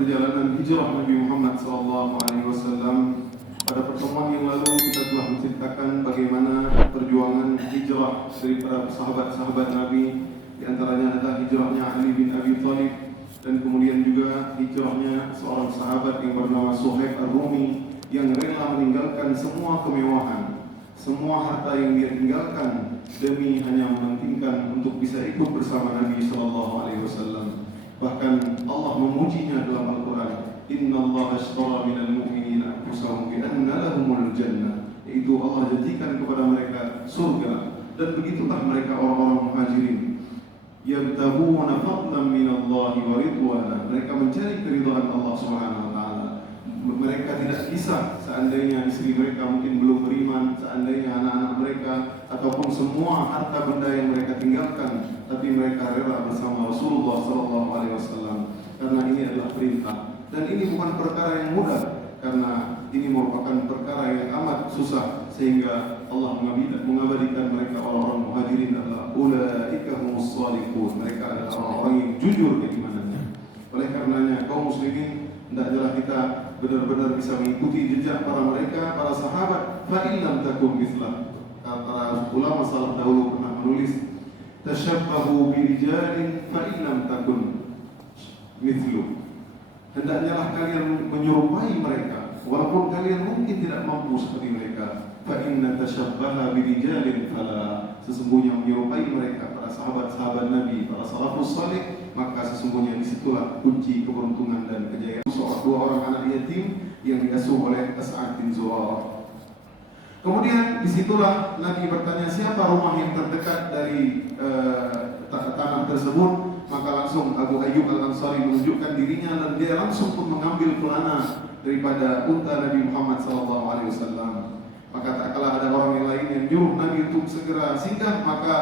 perjalanan hijrah Nabi Muhammad SAW. Pada pertemuan yang lalu kita telah menceritakan bagaimana perjuangan hijrah dari para sahabat-sahabat Nabi. Di antaranya adalah hijrahnya Ali bin Abi Thalib, dan kemudian juga hijrahnya seorang sahabat yang bernama Suhaib Ar-Rumi yang rela meninggalkan semua kemewahan, semua harta yang dia tinggalkan demi hanya mementingkan untuk bisa ikut bersama Nabi SAW. Bahkan Allah memujinya dalam Al-Quran, Inna Allah ashtara minal mu'minina anfusahum bi anna lahumul jannah, yaitu Allah janjikan kepada mereka surga, dan begitulah mereka orang-orang muhajirin. Yabtaguna fadlan minallahi wa ridwana, mereka mencari keridhaan Allah Subhanahu wa taala. Mereka tidak kisah seandainya istri mereka mungkin belum beriman, seandainya anak-anak mereka ataupun semua harta benda yang mereka tinggalkan, tapi mereka rela bersama Rasulullah SAW karena ini adalah perintah. Dan ini bukan perkara yang mudah, karena ini merupakan perkara yang amat susah, sehingga Allah mengabadikan mereka orang-orang muhajirin adalah ulaika humus shaliqun, mereka adalah orang-orang yang jujur keimanannya. Oleh karenanya kaum muslimin, hendaklah kita benar-benar bisa mengikuti jejak para mereka, para sahabat. Fa illam takun mithlah, para ulama salaf dahulu pernah menulis, tashabbahu birijalin fa illam takun mithlu, hendaknya kalian menyerupai mereka walaupun kalian mungkin tidak mampu seperti mereka. Fa inna tashabbaha birijalin fala, sesungguhnya menyerupai mereka, para sahabat-sahabat Nabi, para salafus salih, maka sesungguhnya disitulah kunci keberuntungan dan kejayaan. Dua orang anak yatim yang diasuh oleh As'ad bin Zurarah. Kemudian disitulah Nabi bertanya, siapa rumah yang terdekat dari tanah tersebut? Maka langsung Abu Ayyub Al-Ansari menunjukkan dirinya, dan dia langsung pun mengambil pelana daripada unta Nabi Muhammad SAW. Maka tak kalah ada orang yang lain yang nyuruh Nabi untuk segera singgah, maka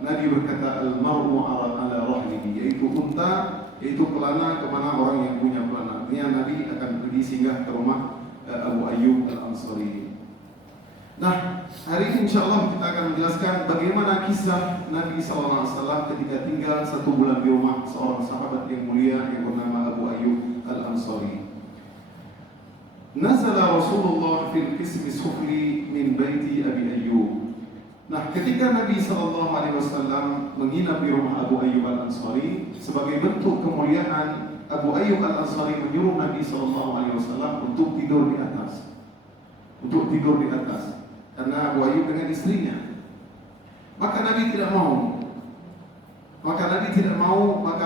Nabi berkata, al-mar'u ala rahlihi, yaitu unta, yaitu pelana kemana orang yang punya pelana. Ini Nabi akan pergi singgah ke rumah Abu Ayyub Al-Ansari. Nah, hari ini insyaAllah kita akan menjelaskan bagaimana kisah Nabi SAW ketika tinggal 1 bulan di rumah seorang sahabat yang mulia yang bernama Abu Ayyub Al-Ansari. Nazala Rasulullah fil qismi sufli min baiti Abi Ayyub. Nah, ketika Nabi SAW menginap di rumah Abu Ayyub Al-Ansari, sebagai bentuk kemuliaan, Abu Ayyub Al-Ansari menyuruh Nabi SAW untuk tidur di atas. Karena Abu Ayyub dengan istrinya. Maka Nabi tidak mau. Maka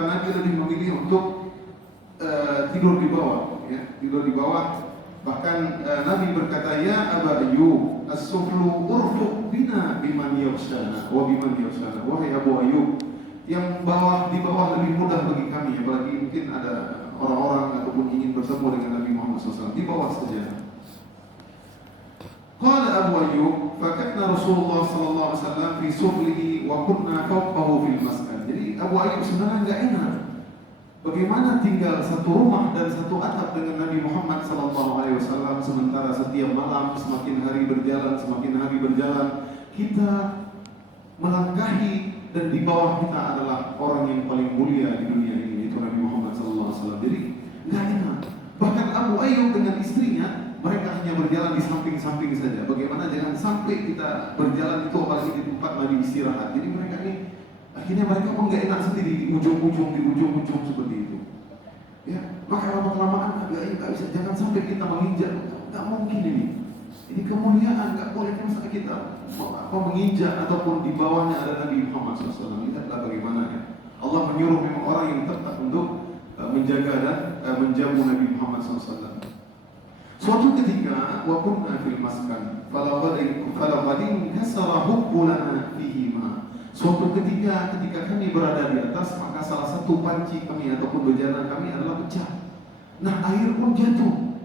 Nabi lebih memilih untuk tidur di bawah. Bahkan Nabi berkata, ya Abu Ayyub, as-suflu urfuq bina biman yakhshana wa biman yakhshana. Wahai Abu Ayyub, yang di bawah lebih mudah bagi kami, apalagi mungkin ada orang-orang ataupun ingin bertemu dengan Nabi Muhammad SAW, di bawah saja. Qala Abu Ayyub, fakatna Rasulullah SAW fi suflihi wa kunna fawqahu fil maskan. Jadi Abu Ayyub sebenarnya enggak enak. Bagaimana tinggal satu rumah dan satu atap dengan Nabi Muhammad SAW, sementara setiap malam semakin hari berjalan kita melangkahi, dan di bawah kita adalah orang yang paling mulia di dunia ini, yaitu Nabi Muhammad SAW. Jadi nggak enak. Bahkan Abu Ayyub dengan istrinya, mereka hanya berjalan di samping-samping saja. Bagaimana jangan sampai kita berjalan itu apalagi di tempat Nabi istirahat. Jadi mereka ini akhirnya mereka pun nggak enak sendiri di ujung-ujung seperti itu. Ya, maka lama-kelamaan Abu Ayyub nggak bisa, jangan sampai kita menginjak. Nggak mungkin ini. Ini kemuliaan, nggak boleh masa kita menginjak ataupun di bawahnya ada Nabi Muhammad SAW. Lihatlah bagaimana ya. Allah menyuruh memang orang yang tepat untuk menjaga dan menjamu Nabi Muhammad SAW. Suatu ketika, wa kunna fil maskan, falaqadin kasara hubbuna fihi ma. Suatu ketika kami berada di atas, maka salah satu panci kami ataupun bejana kami adalah pecah. Nah, air pun jatuh.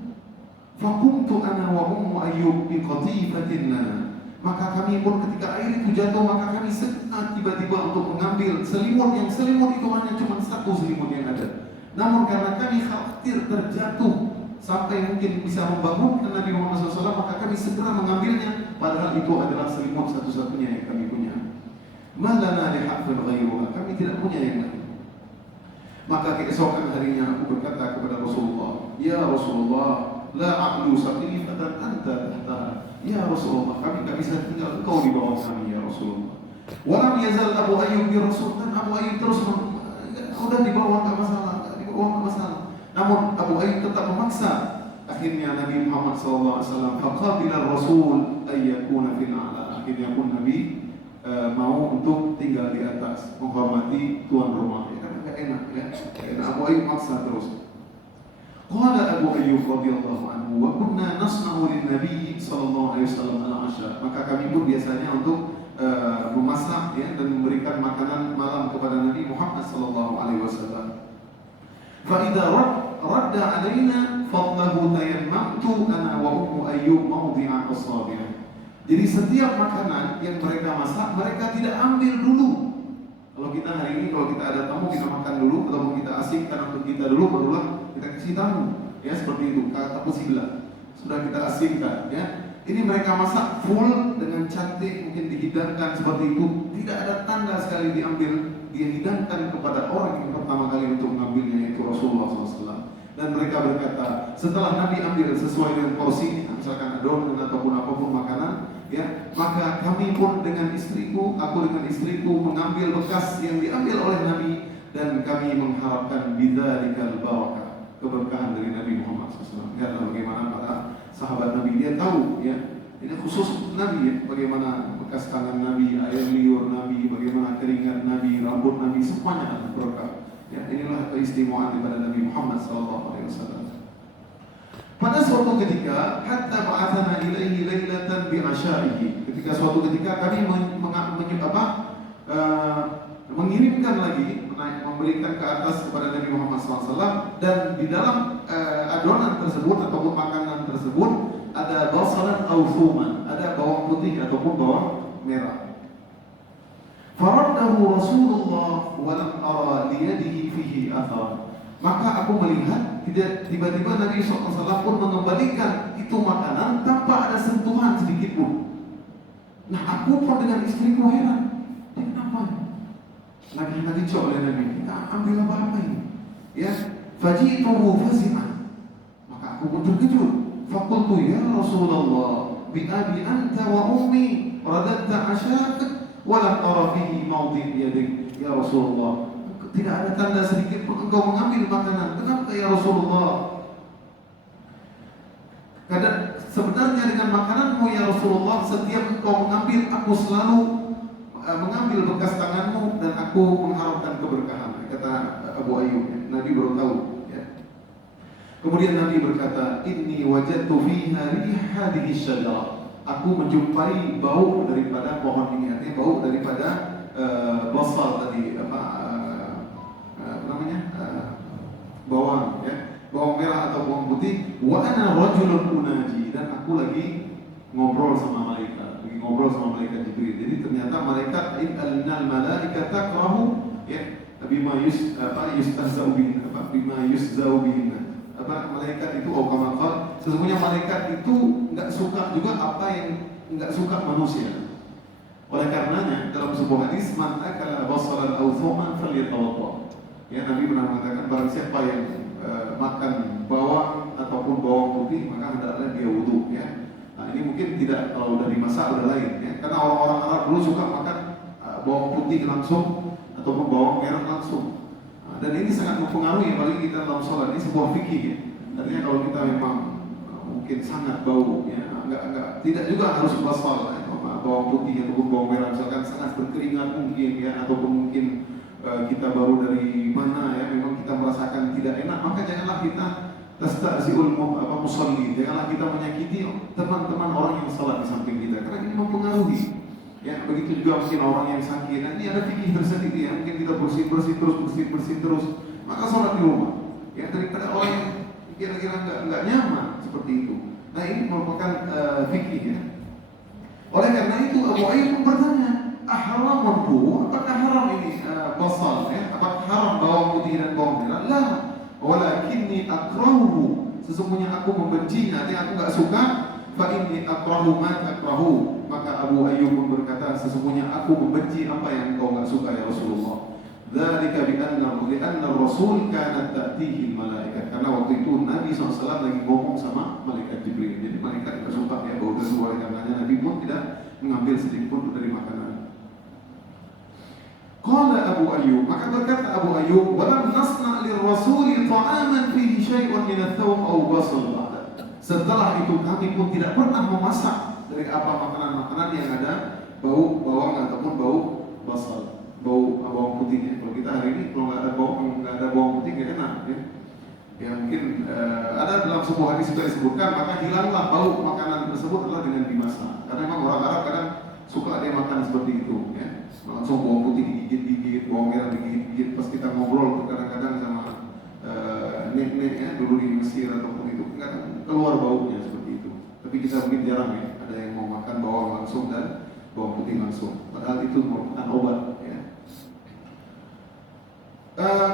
Fakuntu ana wa ummu Ayyub bi qatifatin lana. Maka kami pun ketika air itu jatuh, maka kami sekat tiba-tiba untuk mengambil selimut itu hanya cuma satu selimut yang ada. Namun karena kami khawatir terjatuh sampai mungkin bisa membangunkan Nabi Muhammad SAW, maka kami segera mengambilnya, padahal itu adalah selimut satu-satunya yang kami punya. Malana lihaqfin ghairuha, kami tidak punya yang lain. Maka keesokan harinya aku berkata kepada Rasulullah Ya Rasulullah, la a'lu saqifatan anta tahtaha. Ya Rasulullah, kami tak bisa tinggal, engkau di bawah kami ya Rasulullah. Walam yazal Abu Ayyub bi Rasul, dan Abu Ayyub terus udah di bawah enggak masalah, di bawah enggak masalah. Namun Abu Ayyub tetap memaksa. Akhirnya Nabi Muhammad SAW faqabila Rasul ayyakuna fil a'la. Akhirnya pun Nabi mau untuk tinggal di atas, menghormati tuan rumah. Ya kan enggak enak ya. Dan Abu Ayyub maksa terus. Qala Abu Ayyub radhiyallahu anhu wa kunna nasna'u lin Nabi sallallahu alaihi wasallam al-'asha. Maka kami pun biasanya untuk memasak ya, dan memberikan makanan malam kepada Nabi Muhammad sallallahu alaihi wasallam. Fa idza radda alaina fadlahu tayammamtu ana wa ummu Ayyub mawdi'a asabi'ah. Jadi setiap makanan yang mereka masak, mereka tidak ambil dulu. Kalau kita hari ini, kalau kita ada tamu, kita makan dulu, atau kita asingkan untuk kita dulu, barulah kita kasih tamu. Ya seperti itu, kata Pusibla. Sudah kita asingkan, ya. Ini mereka masak full dengan cantik, mungkin dihidangkan seperti itu. Tidak ada tanda sekali diambil, dia hidangkan kepada orang yang pertama kali untuk mengambilnya, yaitu Rasulullah SAW. Dan mereka berkata, setelah Nabi ambil sesuai dengan porsi, misalkan adonan ataupun apapun makanan, ya, maka kami pun dengan istriku, aku dengan istriku mengambil bekas yang diambil oleh Nabi, dan kami mengharapkan bidzalikal barakah, keberkahan dari Nabi Muhammad SAW. Lihatlah bagaimana para sahabat Nabi, dia tahu ya, ini khusus Nabi ya, bagaimana bekas tangan Nabi, air liur Nabi, bagaimana keringat Nabi, rambut Nabi, semuanya ada berkah. Ya, inilah keistimewaan daripada Nabi Muhammad SAW. Pada suatu ketika, hatta ba'athana ilaihi lailatan bi'asya'ihi. Ketika suatu ketika kami mengirimkan lagi, memberikan ke atas kepada Nabi Muhammad SAW, dan di dalam adonan tersebut ataupun makanan tersebut ada basalan aw thuman, ada bawang putih ataupun bawang merah. Faraddahu Rasulullah wa lam ara liyadihi fihi athar. Maka aku melihat tiba-tiba Nabi SAW pun mengembalikan itu makanan tanpa ada sentuhan sedikit pun. Nah, aku pun dengan istriku heran, ini kenapa? Lagi dicok oleh Nabi, kita ambil apa ini? Ya, faji'tuhu fazi'an. Maka aku pun terkejut. Faqultu ya Rasulullah, bi abi anta wa ummi radadta 'ashaq wa lam ara fihi mawdi' yadik. Ya Rasulullah, tidak ada tanda sedikit pun engkau mengambil makanan. Kenapa ya Rasulullah? Kadang sebenarnya dengan makananmu ya Rasulullah, setiap engkau mengambil, aku selalu mengambil bekas tanganmu dan aku mengharapkan keberkahan. Kata Abu Ayyub, Nabi baru tahu. Ya. Kemudian Nabi berkata, Inni wajadtu fiha riha hadhihi syajarah. Aku menjumpai bau daripada pohon ini, artinya bau daripada basal tadi, bawang, ya, bawang merah atau bawang putih. Wa ana rajulun unaji, dan aku lagi ngobrol sama malaikat, Jibril. Jadi ternyata malaikat innal malaikata takrahu ya bima yustahza'u bihi, bima yustahza'u bihi. Malaikat itu kama sesungguhnya malaikat itu enggak suka juga apa yang enggak suka manusia. Oleh karenanya dalam sebuah hadis, man akala basalan aw thuman falyatawadda. Ya, Nabi pernah mengatakan barang siapa yang makan bawang ataupun bawang putih maka hendaklah dia wudu, ya. Nah, ini mungkin tidak, kalau udah dimasak udah lain, ya. Karena orang-orang Arab dulu suka makan bawang putih langsung ataupun bawang merah langsung. Nah, dan ini sangat mempengaruhi apalagi kita dalam sholat. Ini sebuah fikih, ya. Artinya kalau kita memang mungkin sangat bau, ya, tidak juga harus basal, ya, bawang putih ataupun bawang merah, misalkan sangat berkeringat mungkin, ya, ataupun mungkin kita baru dari mana, ya, memang kita merasakan tidak enak, maka janganlah kita tasta'ziul musalli, janganlah kita menyakiti teman-teman orang yang salat di samping kita, karena ini mempengaruhi. Ya, begitu juga mungkin orang yang sakit. Nah, ini ada fikih tersendiri, ya, mungkin kita bersih terus, maka salat di rumah, ya, daripada orang yang kira-kira enggak nyaman seperti itu. Nah, ini merupakan fikih, ya. Oleh karena itu Abu Ayyub pun bertanya, ahramun, apakah haram ini basal, ya? Apakah haram bawang putih dan bawang merah? La, walakinni akrahu, sesungguhnya aku membencinya, artinya aku enggak suka. Fa inni akrahu ma takrahu, maka Abu Ayyub pun berkata, sesungguhnya aku membenci apa yang engkau enggak suka ya Rasulullah. Dzalika bi anna Rasul kanat ta'tihi malaikat, karena waktu itu Nabi SAW lagi ngomong sama malaikat Jibril. Jadi malaikat tidak suka ya bau tersebut, karenanya Nabi pun tidak mengambil sedikit pun dari makanan. Qala Abu Ayyub, maka berkata Abu Ayyub, walam nasna' lirrasuli ta'aman fihi syai'un min ath-thawm aw basal. Setelah itu kami pun tidak pernah memasak dari apa makanan-makanan yang ada bau bawang ataupun bau basal, bawang putihnya. Kalau kita hari ini kalau nggak ada bawang putih nggak enak ya. Ya mungkin ada dalam sebuah hadis juga disebutkan, maka hilanglah bau makanan tersebut adalah dengan dimasak. Karena memang orang Arab kadang suka ada makan seperti itu ya. Langsung bawang putih digigit-gigit, bawang merah digigit-gigit. Pas kita ngobrol kadang-kadang sama nek-nek ya dulu di Mesir ataupun itu kadang keluar baunya seperti itu. Tapi kita mungkin jarang ya, ada yang mau makan bawang langsung dan bawang putih langsung. Padahal itu merupakan obat ya.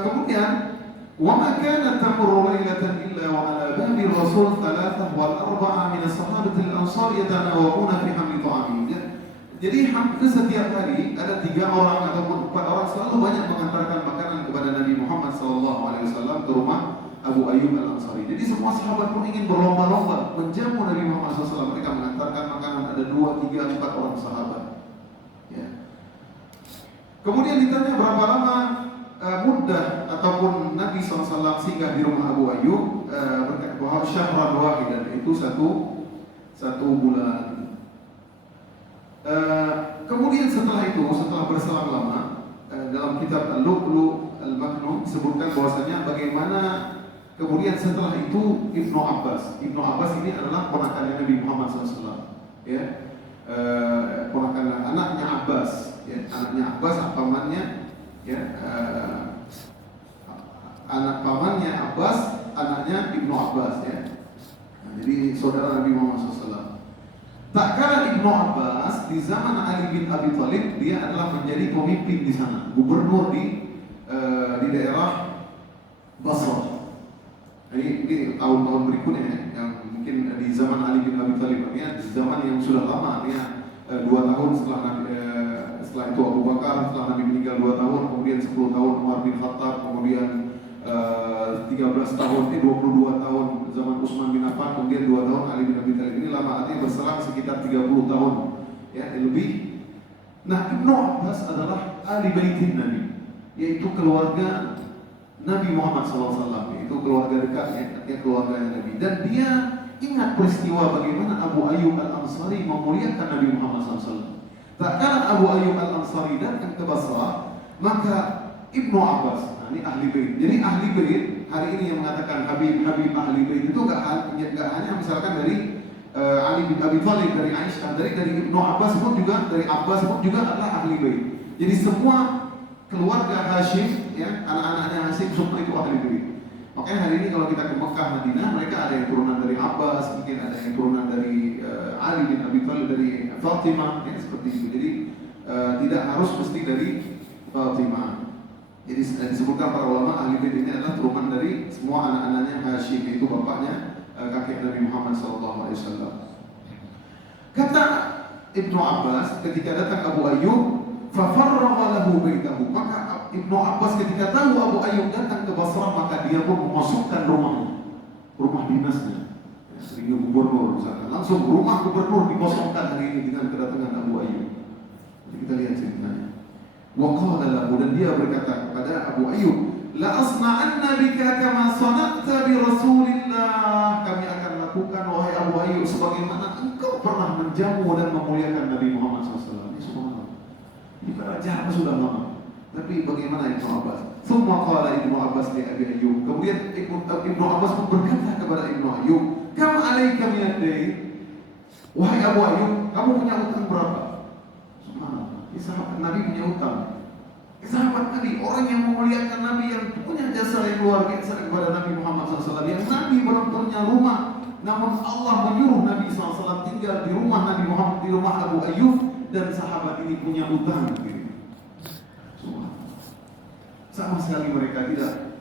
Kemudian وما كانت تمر ليلة إلا وعلى باب الرسول 3 و4 من الصحابة الأنصار يتناوبون في حمل طعامه. Jadi hampir setiap hari ada 3 orang ataupun 4 orang selalu banyak mengantarkan makanan kepada Nabi Muhammad SAW ke rumah Abu Ayyub Al-Ansari. Jadi semua sahabat pun ingin berlomba-lomba menjamu Nabi Muhammad SAW. Mereka mengantarkan makanan, ada 2, 3, 4 orang sahabat. Ya. Kemudian ditanya berapa lama mudah ataupun Nabi SAW singgah di rumah Abu Ayyub, berkata bahwa syahran wahidan, itu satu bulan. Kemudian setelah berselang lama, dalam kitab Al-Lu'lu' Al-Maknun disebutkan bahwasanya bagaimana kemudian setelah itu Ibnu Abbas ini adalah ponakan Nabi Muhammad SAW, ya, ponakan anaknya Abbas, ya, anaknya Abbas, pamannya, ya, anak pamannya Abbas, anaknya Ibnu Abbas, ya. Nah, jadi saudara Nabi Muhammad SAW. Tak kala Ibnu Abbas di zaman Ali bin Abi Thalib, dia adalah menjadi pemimpin di sana, gubernur di daerah Basrah. Ini tahun-tahun berikutnya yang mungkin di zaman Ali bin Abi Thalib, artinya di zaman yang sudah lama, artinya 2 tahun setelah itu Abu Bakar, setelah Nabi meninggal 2 tahun, kemudian 10 tahun Umar bin Khattab, kemudian 22 tahun zaman Utsman bin Affan, kemudian 2 tahun Ali bin Abi Thalib. Ini lama, artinya berselang sekitar 30 tahun ya, lebih. Nah, Ibnu Abbas adalah ahli baitin Nabi, yaitu keluarga Nabi Muhammad SAW, yaitu keluarga dekatnya, artinya keluarga Nabi. Dan dia ingat peristiwa bagaimana Abu Ayyub Al-Ansari memuliakan Nabi Muhammad SAW. Tak kala Abu Ayyub Al-Ansari datang ke Basrah, maka Ibnu Abbas, ini ahli bait. Jadi ahli bait hari ini yang mengatakan Habib ahli bait itu gak hanya misalkan dari Ali bin Abi Thalib, dari Aisyah, dari Ibnu Abbas pun juga, dari Abbas pun juga adalah ahli bait. Jadi semua keluarga Hashim, ya, anak-anaknya Hashim semua itu ahli bait. Makanya hari ini kalau kita ke Mekah, Madinah, mereka ada yang turunan dari Abbas, mungkin ada yang turunan dari Ali bin Abi Thalib, dari Fatimah, ya, seperti itu. Jadi tidak harus mesti dari Fatimah. Jadi disebutkan para ulama ahli bait ini adalah turunan dari semua anak-anaknya Hashim, itu bapaknya kakek Nabi Muhammad SAW. Kata Ibnu Abbas ketika datang Abu Ayyub, fafarragha lahu baitahu, maka Ibnu Abbas ketika tahu Abu Ayyub datang ke Basrah, maka dia pun memasukkan rumah dinasnya, ya, sehingga gubernur misalkan, langsung rumah gubernur dikosongkan hari ini dengan kedatangan Abu Ayyub. Jadi kita lihat ceritanya. Wa qala lahu, dan dia berkata kepada Abu Ayyub, la asna'anna bika kama sana'ta bi Rasulillah, kami akan lakukan wahai Abu Ayyub sebagaimana engkau pernah menjamu dan memuliakan Nabi Muhammad SAW. Subhanallah. Ini kerajaan sudah lama. Tapi bagaimana Ibnu Abbas? Summa qala Ibnu Abbas li Abi Ayyub. Kemudian Ibnu Abbas pun berkata kepada Ibnu Ayyub, "Kam 'alaika min ad-dayn?" Wahai Abu Ayyub, kamu punya utang berapa? Subhanallah. Sahabat Nabi punya utang. Sahabat Nabi, orang yang memuliakan Nabi, yang punya jasa yang luar biasa kepada Nabi Muhammad SAW, yang Nabi benar-benarnya rumah, namun Allah menyuruh Nabi SAW tinggal di rumah Nabi Muhammad, di rumah Abu Ayyub, dan sahabat ini punya utang. Sama sekali mereka tidak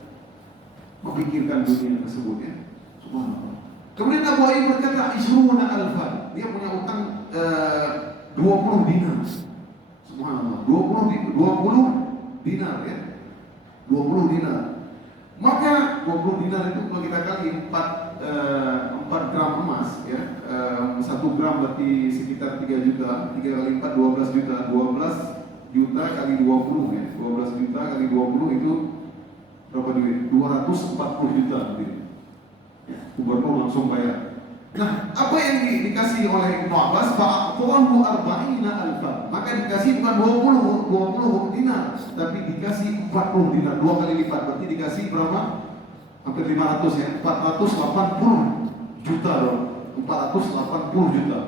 memikirkan dunia tersebut, ya. Subhanallah. Kemudian Abu Ayyub berkata, "Ishruna alfan." Dia punya utang 20 dinar. Subhanallah. 20 dinar, ya. 20 dinar. Maka 20 dinar itu kalau kita kali 4 gram emas ya, 1 gram berarti sekitar 3 juta, 3 kali 4 12 juta, 12 juta kali 20 ya, 12 juta kali 20 itu berapa duit? 240 juta gitu. Gubernur langsung bayar. Nah, apa yang dikasih oleh Ibnu Abbas? Fa'atu'ahu arba'ina alfa. Maka dikasih bukan 20 dinar, tapi dikasih 40 dinar, 2 kali lipat. Berarti dikasih berapa? Hampir 500 ya, 480 juta dong. 480 juta.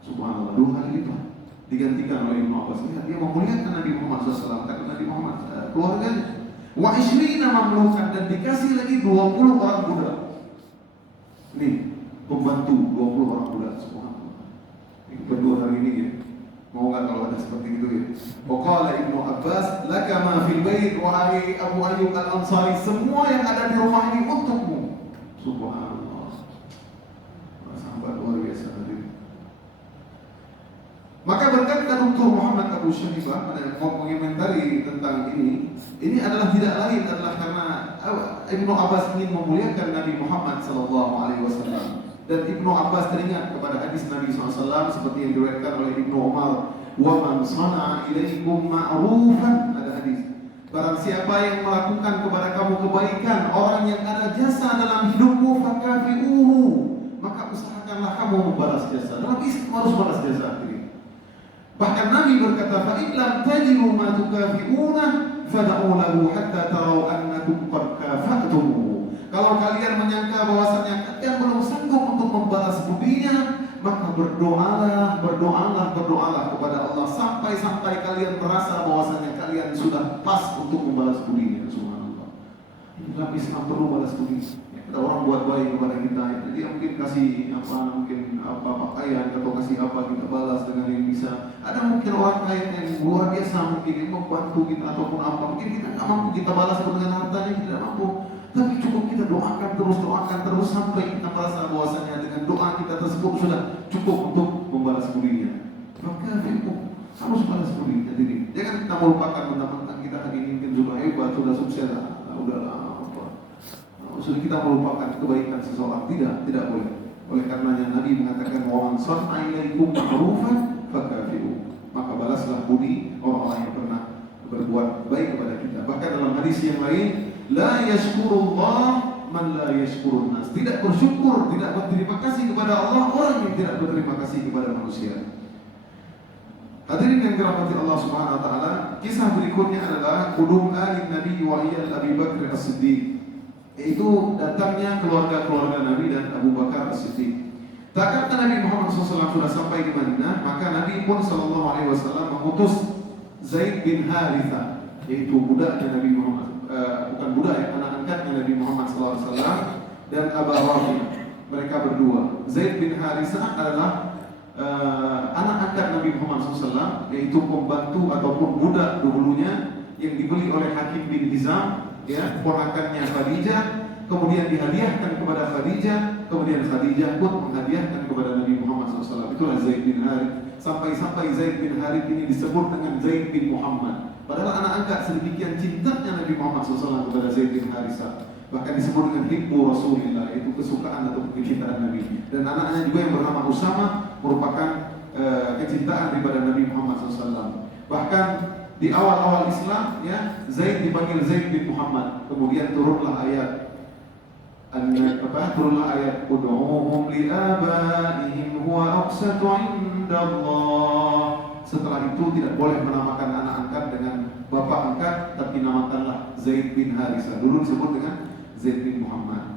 Subhanallah, 2 kali lipat. Digantikan oleh Ibnu Abbas. Dia memuliakan Nabi Muhammad SAW, karena Nabi Muhammad keluarganya. Wa ishrina mamlukan, dan dikasih lagi 20 orang budak. Nih, pembantu 20 orang budak. Subhanallah. Ini berdua hari ini ya. Mau nggak kalau ada seperti itu ya? Waqala Ibnu Abbas, laka ma fil bait, wahai Abu Ayyub Al-Ansari, semua yang ada di rumah ini untukmu. Subhanallah. Sahabat luar biasa hadir. Maka berkata Dr. Muhammad Abu Syaibah mengomentari tentang ini adalah tidak lain adalah karena Ibnu Abbas ingin memuliakan Nabi Muhammad SAW. Dan Ibnu Abbas teringat kepada hadis Nabi SAW seperti yang diriwayatkan oleh Ibnu Umar, wa man sana'a ilaikum ma'rufan, ada hadis. Barang siapa yang melakukan kepada kamu kebaikan, orang yang ada jasa dalam hidupmu, fakafi'uhu, maka usahakanlah kamu membalas jasa. Dalam Islam harus balas jasa. Bahkan Nabi berkata, fa in lam tajidu ma tukafi'una fad'u lahu hatta tarau annakum qad kafa'tumuhu. Kalau kalian menyangka bahwasanya kalian belum sanggup untuk membalas budinya, maka berdoalah kepada Allah sampai kalian merasa bahwasanya kalian sudah pas untuk membalas budinya. Subhanallah. Dalam Islam perlu balas budi. Ada orang buat baik kepada kita, dia mungkin kasih apa pakaian atau kasih apa, kita balas dengan yang bisa. Ada mungkin orang kaya yang luar biasa, mungkin yang membantu kita ataupun apa, mungkin kita nggak mampu kita balas dengan hartanya, tidak mampu. Tapi cukup kita doakan terus sampai kita merasa bahwasanya dengan doa kita tersebut sudah cukup untuk membalas budinya. Maka itu harus balas budi. Jadi jangan kita melupakan mentang-mentang kita hari ini mungkin sudah hebat, sudah sukses, udahlah. Sudah kita melupakan kebaikan seseorang, tidak boleh. Oleh karenanya Nabi mengatakan wa man sana'a ilaikum ma'rufan fakafi'u. Maka balaslah budi orang-orang yang pernah berbuat baik kepada kita. Bahkan dalam hadis yang lain, la yashkurullah man la yashkurun nas. Tidak bersyukur, tidak berterima kasih kepada Allah orang yang tidak berterima kasih kepada manusia. Hadirin yang dirahmati Allah Subhanahu wa taala, kisah berikutnya adalah qudum ali Nabi wa iyal Abi Bakr As-Siddiq, yaitu datangnya keluarga-keluarga Nabi dan Abu Bakar As-Siddiq. Tak kala Nabi Muhammad SAW sudah sampai di Madinah, maka Nabi pun SAW mengutus Zaid bin Harithah, yaitu budaknya Nabi Muhammad, bukan budak ya, anak angkatnya Nabi Muhammad SAW, dan Abu Rafi. Mereka berdua. Zaid bin Harithah adalah anak angkat Nabi Muhammad SAW, yaitu pembantu ataupun budak dahulunya yang dibeli oleh Hakim bin Hizam, ya, ponakannya Khadijah, kemudian dihadiahkan kepada Khadijah, kemudian Khadijah pun menghadiahkan kepada Nabi Muhammad SAW. Itulah Zaid bin Harith. Sampai Zaid bin Harith ini disebut dengan Zaid bin Muhammad. Padahal anak angkat sedemikian cintanya Nabi Muhammad SAW kepada Zaid bin Harithah. Bahkan disebut dengan Hibbu Rasulillah, itu kesukaan atau kecintaan Nabi. Dan anaknya juga yang bernama Usama merupakan kecintaan daripada Nabi Muhammad SAW. Bahkan di awal-awal Islam, ya, Zaid dipanggil Zaid bin Muhammad. Kemudian turunlah ayat ud'uhum li abaihim huwa aqsatu 'indallah. Setelah itu tidak boleh menamakan anak angkat dengan bapak angkat, tapi namakanlah Zaid bin Harithah. Dulu disebut dengan Zaid bin Muhammad.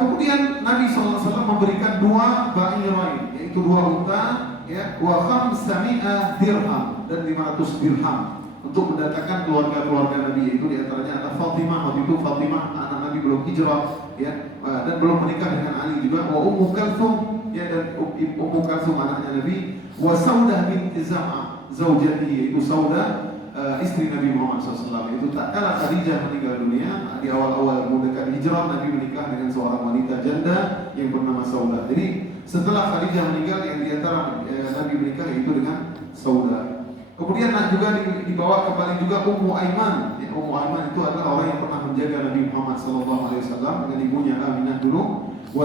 Kemudian Nabi SAW memberikan 2 ba'irain, yaitu 2 unta, ya, wa 500 dirham dan 500 dirham untuk mendatangkan keluarga-keluarga Nabi, yaitu diantaranya ada Fatimah. Waktu itu Fatimah anak Nabi belum hijrah, ya, dan belum menikah dengan Ali juga. Wa Ummu Kalthum, ya, dan Ummu Kalthum anaknya Nabi. Wa Saudah binti Zam'ah zaujati, yaitu Saudah istri Nabi Muhammad SAW. Itu tak kala Khadijah meninggal dunia, di awal-awal mendekat hijrah, Nabi menikah dengan seorang wanita janda yang bernama Saudah. Jadi setelah Khadijah meninggal, yang diantara Nabi menikah itu dengan Saudah. Kemudian juga dibawa kembali juga Ummu Aiman. Ya, Ummu Aiman itu adalah orang yang pernah menjaga Nabi Muhammad SAW dengan ibunya Aminah dulu. Wa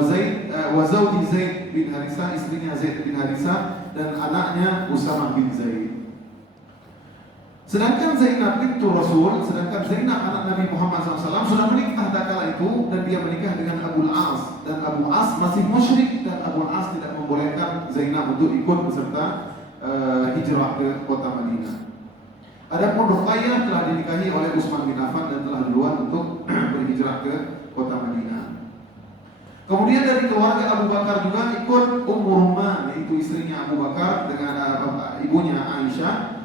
zawji Zaid bin Harisah, istrinya Zaid bin Harisah, dan anaknya Usamah bin Zaid. Sedangkan Zainab bintu Rasul, sedangkan Zainab anak Nabi Muhammad SAW sudah menikah kala itu, dan dia menikah dengan Abu As, dan Abu As masih musyrik, dan Abu As tidak membolehkan Zainab untuk ikut beserta hijrah ke kota Madinah. Adapun Ruqayyah telah dinikahi oleh Utsman bin Affan dan telah duluan untuk berhijrah ke kota Madinah. Kemudian dari keluarga Abu Bakar juga ikut Ummu Rumman, yaitu istrinya Abu Bakar dengan ibunya Aisyah.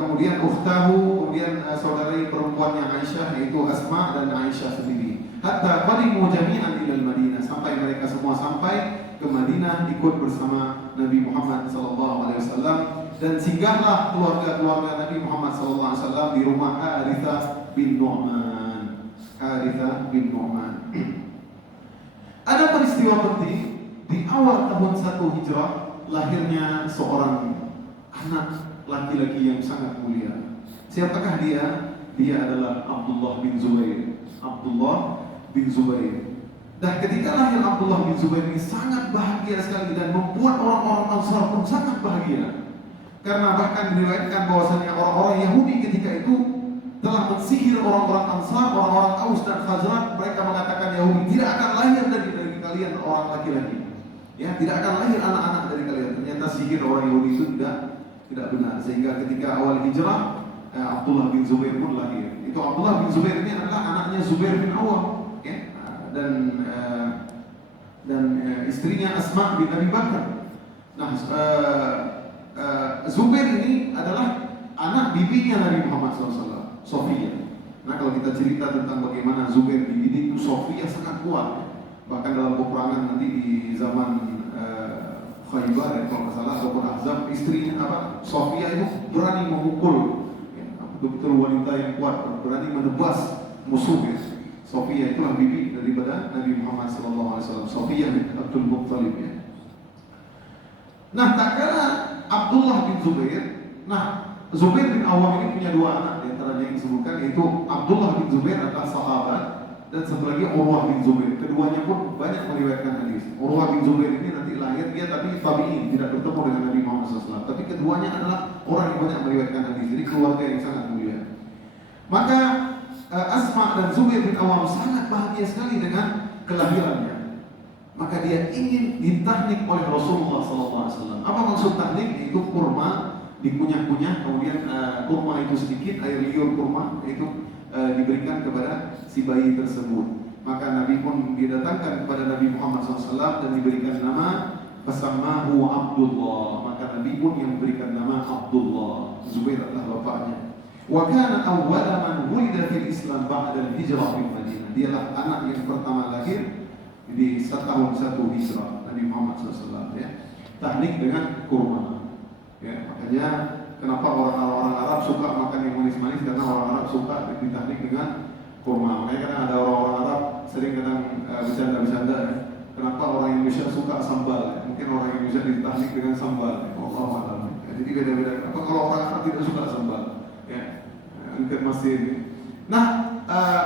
Kemudian ukhtahu, kemudian saudari perempuannya Aisyah yaitu Asma dan Aisyah sendiri. Hatta qadimu jami'an ilal Madinah, sampai mereka semua sampai ke Madinah ikut bersama Nabi Muhammad SAW, dan singgahlah keluarga Nabi Muhammad SAW di rumah Harithah bin Nu'man. Harithah bin Nu'man. Ada peristiwa penting di awal tahun 1 Hijrah, lahirnya seorang anak laki-laki yang sangat mulia. Siapakah dia? Dia adalah Abdullah bin Zubair. Abdullah bin Zubair. Dan ketika lahir Abdullah bin Zubair ini sangat bahagia sekali dan membuat orang-orang Ansar pun sangat bahagia. Karena bahkan diriwayatkan bahwasanya orang-orang Yahudi ketika itu telah mensihir orang-orang Ansar, orang-orang Aus dan Khazraj. Mereka mengatakan Yahudi tidak akan lahir dari kalian orang laki-laki. Ya, tidak akan lahir anak-anak dari kalian. Ternyata sihir orang Yahudi itu tidak benar. Sehingga ketika awal hijrah, Abdullah bin Zubair pun lahir. Itu Abdullah bin Zubair ini adalah anaknya Zubair bin Awam, ya? dan istrinya Asma bin Abi Bakar. Nah, Zubair ini adalah anak bibinya Nabi Muhammad SAW, Sofia. Nah, kalau kita cerita tentang bagaimana Zubair dididik, itu Sofia sangat kuat. Bahkan dalam peperangan nanti di zaman Khaybar, ya, kalau nggak salah, ataupun Ahzab, istrinya Sofia itu berani memukul, ya, betul-betul wanita yang kuat, berani menebas musuh. Ya. Sofia itulah bibi daripada Nabi Muhammad SAW, Sofia bin Abdul Muttalib. Ya. Nah, tak kala Abdullah bin Zubair, Zubair bin Awam ini punya 2 anak, di antaranya yang disebutkan, yaitu Abdullah bin Zubair adalah sahabat, dan satu lagi Urwah bin Zubair. Keduanya pun banyak meriwayatkan hadis. Urwah bin Zubair ini nanti lahir dia tapi tabi'in, tidak bertemu dengan Nabi Muhammad SAW. Tapi keduanya adalah orang yang banyak meriwayatkan hadis. Jadi keluarga yang sangat mulia. Maka Asma dan Zubair bin Awam sangat bahagia sekali dengan kelahirannya. Maka dia ingin ditahnik oleh Rasulullah SAW. Apa maksud tahnik? Itu kurma dikunyah-kunyah, kemudian kurma itu sedikit, air liur kurma itu diberikan kepada si bayi tersebut. Maka Nabi pun didatangkan kepada Nabi Muhammad SAW dan diberikan nama Fasamahu Abdullah. Maka Nabi pun yang memberikan nama Abdullah. Zubair adalah bapaknya. Wa kana awwala man wulida fil Islam ba'da al-hijrah fil Madinah. Dialah anak yang pertama lahir di tahun 1 Hijrah Nabi Muhammad SAW. Ya. Tahnik dengan kurma. Ya, makanya kenapa orang-orang Arab suka makan yang manis-manis, karena orang Arab suka ditahnik dengan kurma. Makanya kadang ada orang-orang Arab sering bercanda-bercanda, ya. Kenapa orang Indonesia suka sambal? Ya? Mungkin orang Indonesia ditahnik dengan sambal. Ya. Allah. Ya, jadi beda-beda. Kenapa kalau orang Arab tidak suka sambal? Ya, angkat masih ini. Nah,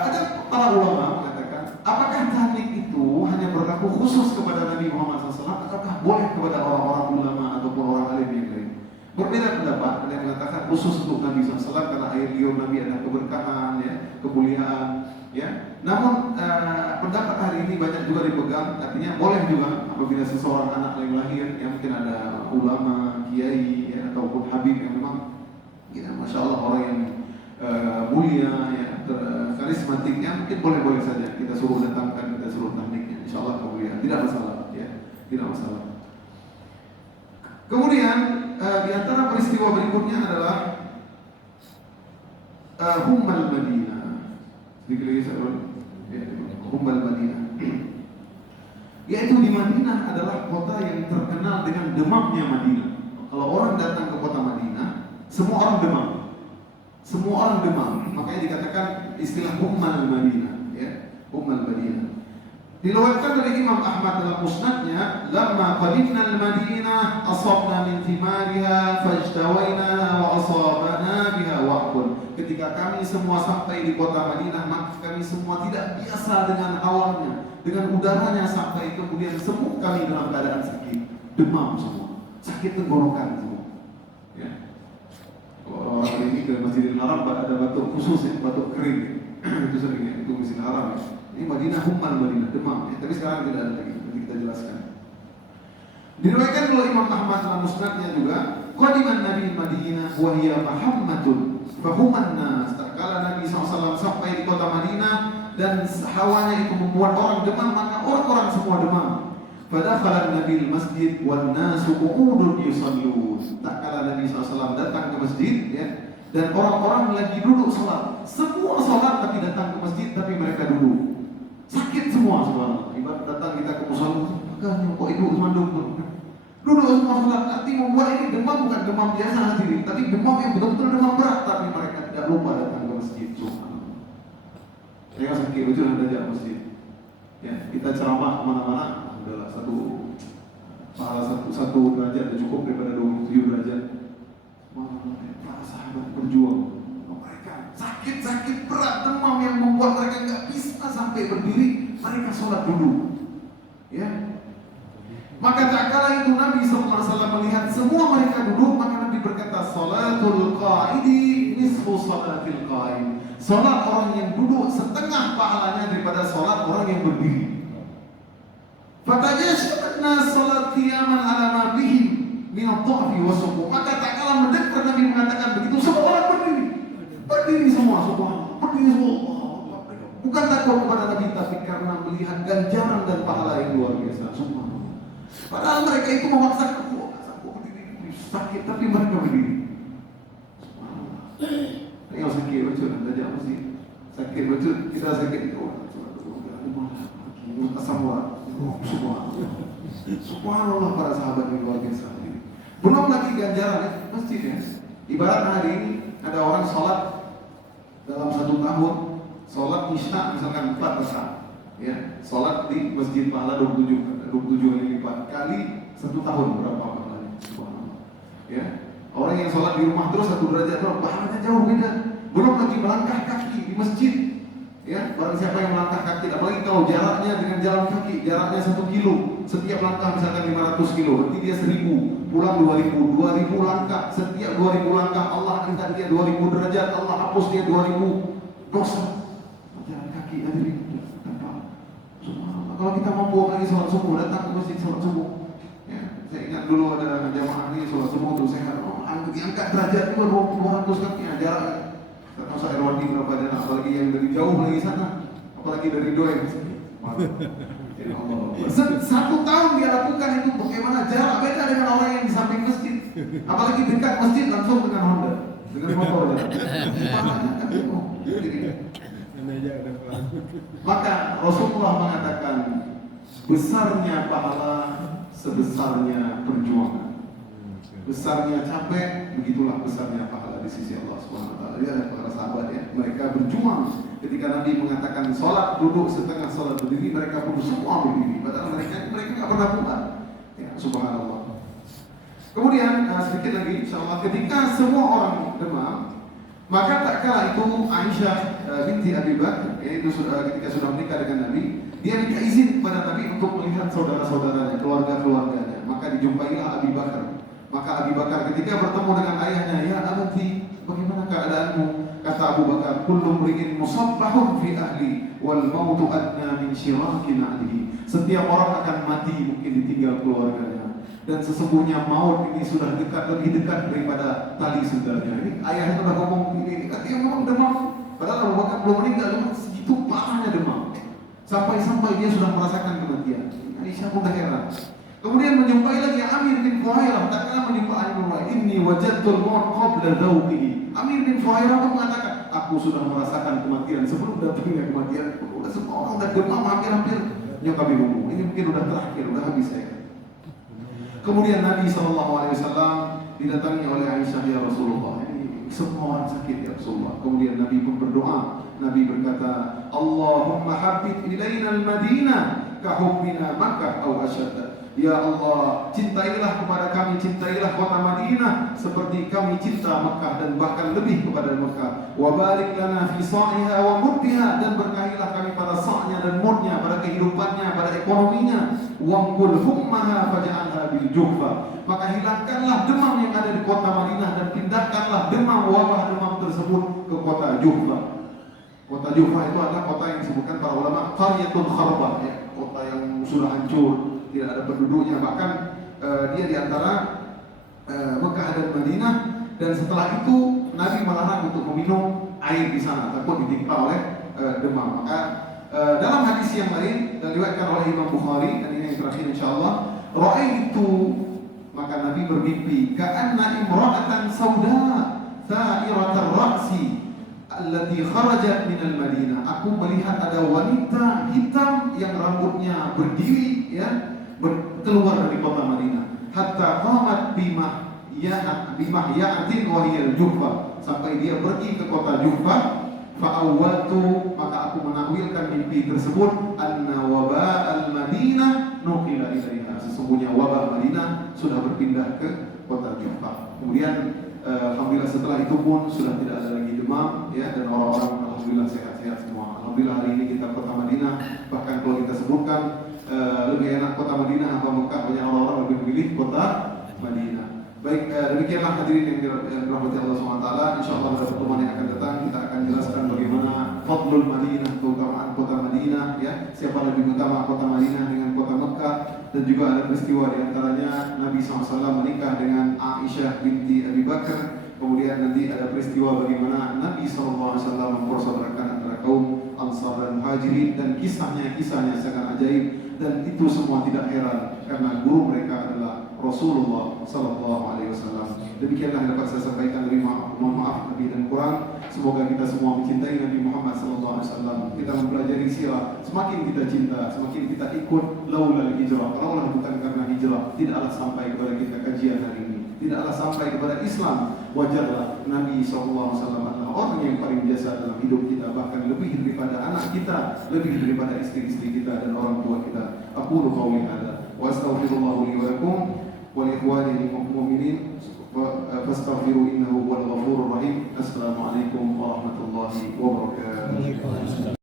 ada para ulama mengatakan, apakah tahnik itu hanya berlaku khusus kepada Nabi Muhammad SAW, ataukah boleh kepada orang-orang ulama ataupun orang alim yang lain? Berbeda pendapat. Ada yang mengatakan khusus untuk Nabi SAW karena air liur Nabi adalah keberkahan, ya, kemuliaan, ya. Namun pendapat hari ini banyak juga dipegang, artinya boleh juga apabila seseorang anak yang lahir, yang mungkin ada ulama, kiai, ya, ataupun habib yang memang, ya, masya Allah orang yang mulia, ya, karismatiknya, mungkin boleh-boleh saja kita suruh datangkan, kita suruh tahniknya, insya Allah kemuliaan, tidak masalah, ya, tidak masalah. Kemudian di antara peristiwa berikutnya adalah Hummal Madinah. Sedikit lagi saya ulang. Hummal Madinah. Yaitu di Madinah adalah kota yang terkenal dengan demamnya Madinah. Kalau orang datang ke kota Madinah, semua orang demam. Semua orang demam. Makanya dikatakan istilah Hummal Madinah, ya. Hummal Madinah. Diriwayatkan dari Imam Ahmad dalam musnadnya, "Lamma qadimna al-Madinah asabna min thimariha fajtawaina wa asabana biha wa'qun." Ketika kami semua sampai di kota Madinah, maka kami semua tidak biasa dengan hawanya, dengan udaranya, sampai kemudian semua kami dalam keadaan sakit, demam semua, sakit tenggorokan semua. Ya. Kalau orang-orang ini ke Masjidil Haram ada batuk khusus ya, batuk kering. Itu sering ya, itu Masjidil Haram ya. Ini Madinah hummal Madinah, demam ya. Tapi sekarang tidak ada lagi, nanti kita jelaskan. Diriwayatkan oleh Imam Ahmad dalam musnadnya juga, qadiman Nabi Madinah wa hiya Muhammadun fahuman nas. Tatkala Nabi SAW sampai di kota Madinah dan hawanya itu membuat orang demam, maka orang-orang semua demam. Fadakhala Nabi al-masjid wan nasu qu'udun yusallun. Tatkala Nabi SAW datang ke masjid ya, dan orang-orang lagi duduk salat. Semua salat tapi datang ke masjid tapi mereka duduk. Sakit semua subhanallah. Ibarat datang kita ke musola, makanya kok ibu cuma duduk semua salat. Arti membuat ini demam bukan demam biasa hadirin, tapi demam yang betul-betul demam berat, tapi mereka tidak lupa datang ke masjid. Subhanallah. Saya sakit betul ada di masjid. Ya, kita ceramah kemana-mana, adalah satu derajat cukup daripada 27 derajat. Para sahabat berjuang. Mereka sakit berat, demam yang membuat mereka nggak bisa sampai berdiri, mereka sholat dulu. Ya. Maka tak kala itu Nabi SAW melihat semua mereka duduk, maka Nabi berkata, "Salatul qa'idi nisfu salatil qa'im." Salat orang yang duduk setengah pahalanya daripada salat orang yang berdiri. Fatajashna salat qiyaman ala ma bihim min ad-dha'fi wa subuh. Maka tak kala mendengar Nabi mengatakan begitu, semua orang berdiri semua, subhanallah, berdiri semua. Bukan takut kepada Nabi, tapi karena melihat ganjaran dan pahala yang luar biasa. Subhanallah. Padahal mereka itu memaksakan, berdiri, sakit, tapi mereka berdiri. Subhanallah. Yang sakit betul, ada apa sih? Sakit betul, kita sakit itu. Subhanallah, para sahabat yang luar biasa. Belum lagi ganjaran masjid ya. Ibarat hari ini ada orang sholat dalam 1 tahun, sholat isya misalkan 4 rakaat, ya, sholat di masjid pahala 27 kali lipat kali 1 tahun berapa pahalanya? Subhanallah. Ya, orang yang sholat di rumah terus 1 derajat pahalanya jauh beda. Belum lagi melangkah kaki di masjid. Ya, barang siapa yang melangkah kaki, apalagi kalau jaraknya dengan jalan kaki, jaraknya 1 kilo, setiap langkah misalkan 500 kilo, berarti dia 1000, pulang 2000 langkah, setiap 2000 langkah Allah angkat dia 2000 derajat, Allah hapus dia 2000 dosa. Jalan kaki hadirin tanpa. Subhanallah. Kalau kita mampu lagi sholat subuh, datang ke masjid sholat subuh. Ya, saya ingat dulu ada jamaah ini sholat subuh tuh saya diangkat derajat juga 200 kaki jaraknya. Karena saya Irwandi berapa dan apalagi yang dari jauh lagi sana, apalagi dari Doi. Ya Allah. 1 tahun dia lakukan itu, bagaimana jarak beda dengan orang yang di samping masjid. Apalagi dekat masjid langsung dengan Honda, dengan motor. Maka Rasulullah mengatakan besarnya pahala sebesarnya perjuangan. Besarnya capek, begitulah besarnya pahala di sisi Allah Subhanahu wa taala. Lihat para sahabat ya, mereka berjuang. Ketika Nabi mengatakan salat duduk setengah, salat berdiri, mereka pun semua berdiri. Padahal mereka enggak pernah buat. Ya, subhanallah. Kemudian sedikit lagi insyaallah, ketika semua orang demam, maka tak kala itu Aisyah binti Abi Bakar, yaitu ketika sudah menikah dengan Nabi, dia minta izin kepada Nabi untuk melihat saudara-saudaranya, keluarga-keluarganya. Maka dijumpailah Abi Bakar. Maka Abi Bakar ketika bertemu dengan ayahnya, "Ya abati, bagaimana keadaanmu?" Kata Abu Bakar, "Kullu mri'in musabbahun fi ahli wal mautu adna min syiraki na'lihi." Setiap orang akan mati, mungkin ditinggal keluarganya, dan sesungguhnya maut ini sudah lebih dekat daripada tali sendalnya. Ini ayahnya sudah ngomong ini katanya memang demam. Padahal Abu Bakar belum meninggal, segitu parahnya demam. Sampai-sampai dia sudah merasakan kematian. Aisyah pun heran. Kemudian menjumpai lagi Amir bin Fuhairah, tak kala menjumpai Amir, "Inni wajadtul maut qabla dzauqihi." Amir bin Fuhairah pun mengatakan, "Aku sudah merasakan kematian sebelum datangnya kematian." Udah semua orang udah demam hampir nyokap ibumu. Ini mungkin udah terakhir, udah habis saya. Kemudian Nabi SAW didatangi oleh Aisyah, "Ya Rasulullah, ini semua orang sakit ya Rasulullah." Kemudian Nabi pun berdoa. Nabi berkata, "Allahumma habib ilaina al-Madinah kahubbina Makkah aw asyadda. Ya Allah, cintailah kepada kami, cintailah kota Madinah seperti kami cinta Mekah dan bahkan lebih kepada Mekah. Wa barik lana fi sa'iha wa muddiha, dan berkahilah kami pada sa'nya dan mudnya, pada kehidupannya, pada ekonominya. Wamkul hummaha faj'alha bil juhfa, maka hilangkanlah demam yang ada di kota Madinah dan pindahkanlah demam, wabah demam tersebut ke kota Juhfa. Kota Juhfa itu adalah kota yang disebutkan para ulama qaryatul kharbah, ya, kota yang sudah hancur, tidak ada penduduknya, bahkan dia di antara Mekah dan Madinah. Dan setelah itu Nabi melarang untuk meminum air di sana, takut ditimpa oleh demam. Maka dalam hadis yang lain dan diriwayatkan oleh Imam Bukhari, dan ini yang terakhir insyaallah, ra'aitu, maka Nabi bermimpi, ka'anna imra'atan sauda tha'iratar ra'si allati kharajat minal Madinah. Aku melihat ada wanita hitam yang rambutnya berdiri, ya, keluar dari kota Madinah. Hatta qamat bimahyatin wa hiya Juhfa, sampai dia pergi ke kota Juhfa. Fa'awwaltu, maka aku menakwilkan mimpi tersebut, anna waba al-Madinah nuqila ilaiha, sesungguhnya wabah Madinah sudah berpindah ke kota Juhfa. Kemudian alhamdulillah setelah itu pun sudah tidak ada lagi demam, ya, dan orang-orang alhamdulillah sehat-sehat semua. Alhamdulillah hari ini kita kota Madinah, bahkan kalau kita sebutkan lebih enak kota Madinah atau Mekah, banyak orang-orang lebih memilih kota Madinah. Baik, demikianlah hadirin yang dirahmati Allah SWT. InsyaAllah pada pertemuan yang akan datang kita akan jelaskan bagaimana fadlul Madinah, keutamaan kota Madinah, ya, siapa lebih utama kota Madinah dengan kota Mekah. Dan juga ada peristiwa diantaranya Nabi SAW menikah dengan Aisyah binti Abi Bakar. Kemudian nanti ada peristiwa bagaimana Nabi SAW mempersaudarakan antara kaum Ansar dan Muhajirin, dan kisahnya sangat ajaib. Dan itu semua tidak heran karena guru mereka adalah Rasulullah Sallallahu Alaihi Wasallam. Demikianlah yang dapat saya sampaikan dari mohon maaf lebih dan kurang. Semoga kita semua mencintai Nabi Muhammad Sallallahu Alaihi Wasallam. Kita mempelajari sirah, semakin kita cinta, semakin kita ikut. Laulal hijrah, kalaulah bukan karena hijrah, tidaklah sampai kepada kita kajian hari ini, tidaklah sampai kepada Islam. Wajarlah Nabi Sallallahu Alaihi Wasallam adalah orang yang paling biasa dalam hidup kita, bahkan lebih daripada anak kita, lebih daripada istri-istri kita dan orang tua kita. Aqulu qawli hadza wa astaghfirullah li wa lakum wa li ikhwani al-mu'minin fastaghfiru innahu huwal ghafurur rahim. Assalamualaikum warahmatullahi wabarakatuh.